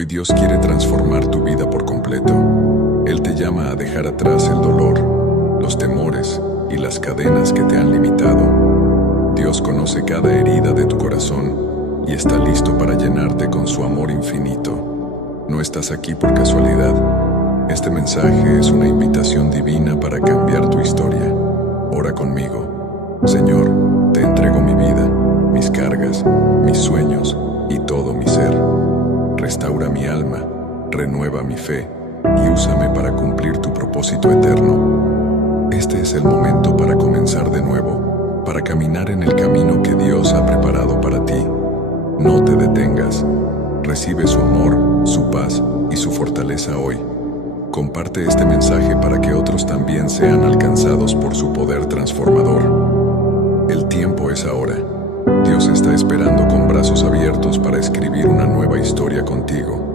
Hoy Dios quiere transformar tu vida por completo. Él te llama a dejar atrás el dolor, los temores y las cadenas que te han limitado. Dios conoce cada herida de tu corazón y está listo para llenarte con su amor infinito. No estás aquí por casualidad. Este mensaje es una invitación divina para cambiar tu historia. Ora conmigo. Señor, te entrego mi vida, mis cargas, mis sueños y todo mi ser. Restaura mi alma, renueva mi fe y úsame para cumplir tu propósito eterno. Este es el momento para comenzar de nuevo, para caminar en el camino que Dios ha preparado para ti. No te detengas. Recibe su amor, su paz y su fortaleza hoy. Comparte este mensaje para que otros también sean alcanzados por su poder transformador. El tiempo es ahora. Dios está esperando con brazos abiertos para escribir una nueva historia contigo.